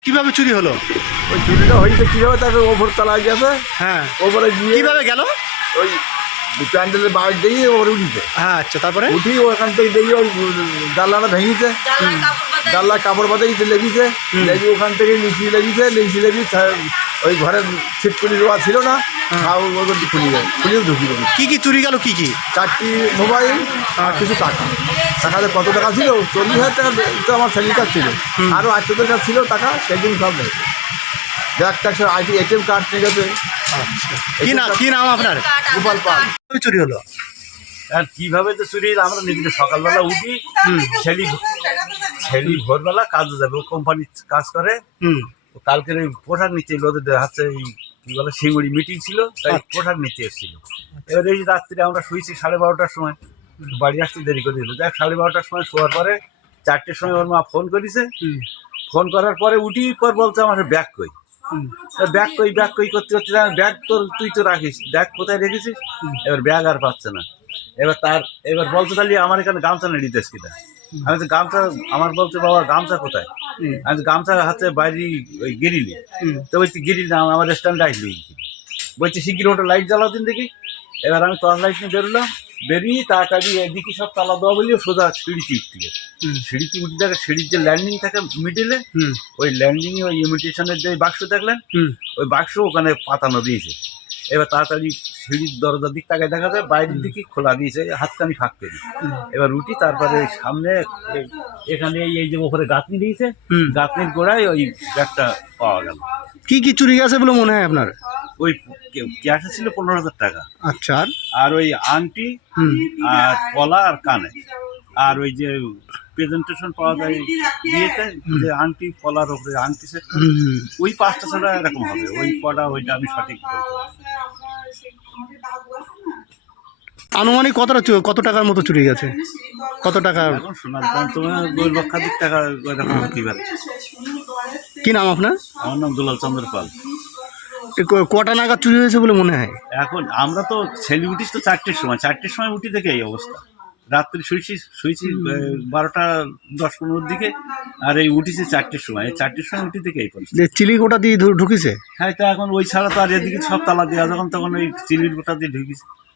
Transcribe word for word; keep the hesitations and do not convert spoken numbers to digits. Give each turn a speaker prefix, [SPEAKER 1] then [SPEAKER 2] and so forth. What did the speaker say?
[SPEAKER 1] কিভাবে চুরি হলো?
[SPEAKER 2] ওই চুরিটা হয়েছে কীভাবে, তাকে ওপর তলায় গেছে,
[SPEAKER 1] হ্যাঁ,
[SPEAKER 2] ওপরে গিয়ে
[SPEAKER 1] কিভাবে গেল?
[SPEAKER 2] ওই প্যান্ডেলের বাইর দিয়ে ওপরে উঠিতে
[SPEAKER 1] হ্যাঁ, আচ্ছা, তারপরে
[SPEAKER 2] উঠি ওখান থেকে দেখি ওই জানলাটা ভেঙেছে, জানলা কাপড় বাঁধে লেগেছে, লেগে ওখান থেকে লিচি লেগেছে, লিচি লেগে ওই ঘরের ছিটকুলি দেওয়া ছিল না, সব ওগুলো খুলে যায়, খুলেও ঢুকি দেবে।
[SPEAKER 1] কি কি চুরি গেল? কি কি?
[SPEAKER 2] চারটি মোবাইল আর কিছু টাকা। টাকাতে কত টাকা ছিল? চল্লিশ হাজার টাকা তো আমার স্যালারি কার্ড ছিল, আরও আটশোদের কাছে ছিল টাকা, সেই জন্য সব নেই। Bag tax IT ATM card নিয়ে গেছে।
[SPEAKER 1] কি না কি নাম আপনার?
[SPEAKER 2] গোপাল পাল।
[SPEAKER 1] কিভাবে চুরি হলো?
[SPEAKER 3] আর কীভাবে তো চুরি হলো, আমরা নিজেদের সকালবেলা উঠি, ছেলি ছেলি ভোরবেলা কাজে যাবে, ও কোম্পানির কাজ করে।
[SPEAKER 1] হুম,
[SPEAKER 3] ও কালকের ওই পোশাক নিতে ওদের হাতে এই কী বলে শিঙুড়ি মিটিং ছিল, তাই পোশাক নিতে এসেছিল। এবার এই রাত্রে আমরা শুয়েছি সাড়ে বারোটার সময়, বাড়ি আসতে দেরি করে দিল। দেখ সাড়ে বারোটার সময় শোয়ার পরে চারটের সময় ওর মা ফোন করেছে, ফোন করার পরে উঠি পর বলছে আমার ব্যাগ কই, ব্যাগ কই ব্যাগ কই করতে করতে ব্যাগ তোর তুই তো রাখিস, ব্যাগ কোথায় রেখেছিস? এবার ব্যাগ আর পাচ্ছে না। এবার তার এবার বলতে তাহলে আমার এখানে গামছা নেই দিতেস কিনা। আমি তো গামছা, আমার বলছে বাবা গামছা কোথায়? আমি গামছা হাতে বাইরে ওই গিরিলি, তো বলছি গিরিল না, আমার স্ট্যান্ড আসলি বলছি শিগগির ওটা লাইট জ্বালাও দিন দেখি। এবার আমি টর্চ লাইট নিয়ে বেরোলাম, বেরিয়ে তাড়াতাড়ি এদিকে সব তালা দেওয়া বলিও সোজা সিঁড়িতে উঠতে গেছে। সিঁড়িতে উঠে দেখে সিঁড়ির যে ল্যান্ডিং থাকে মিডিলে, ওই ল্যান্ডিংয়ে ওই ইমিটেশনের যে বাক্স দেখলেন, ওই বাক্স ওখানে পাতানো দিয়েছে। এবার তাড়াতাড়ি সিঁড়ির দরজার দিক তাকায় দেখা যায় বাইরের দিকে খোলা দিয়েছে, হাতখানি ফাঁক করে। এবার উঠি, তারপরে সামনে এখানে এই যে ওপরে গাঁথনি দিয়েছে, গাঁথনির গোড়ায় ওই ব্যাগটা পাওয়া গেল।
[SPEAKER 1] কি কি চুরি গেছে বলে মনে হয় আপনার?
[SPEAKER 3] ওই ক্যাশে ছিল পনেরো হাজার টাকা,
[SPEAKER 1] আচ্ছা, আর
[SPEAKER 3] আর ওই আংটি আর কলা আর কানে, আর ওই যে প্রেজেন্টেশন পাওয়া যায় বিয়েতে যে আংটি কলার ওপরে আংটি সেট, ওই পাঁচটা ছাড়া এরকম হবে, ওই কটা ওইটা আমি সঠিক বলতে পারি।
[SPEAKER 1] আনুমানিক কতটা চু- কত টাকার মতো চুরি গেছে? কত টাকা?
[SPEAKER 3] এখন শোনার কারণ তোমার দুই লক্ষাধিক টাকা এরকম হতে পারে।
[SPEAKER 1] কি নাম আপনার?
[SPEAKER 3] আমার নাম দুলাল চন্দ্র পাল।
[SPEAKER 1] এ ক- কটা নাগাদ চুরি হয়েছে বলে মনে হয়?
[SPEAKER 3] এখন আমরা তো ছেলে উঠিস তো চারটের সময়, চারটের সময় উঠি থেকে এই অবস্থা। রাত্রি শুয়েছি শুয়েছি বারোটা দশ পনেরোর দিকে, আর এই উঠিছে চারটের সময়, এই চারটের সময় উঠি থেকে এই পরিস্থিতি।
[SPEAKER 1] যে চিলি গোটা দিয়ে ঢু- ঢুকেছে?
[SPEAKER 3] হ্যাঁ, তো এখন ওই ছাড়া তো আর এদিকে সব তালা দেওয়া, যখন তখন ওই চিলির গোটা দিয়ে ঢুকিছে।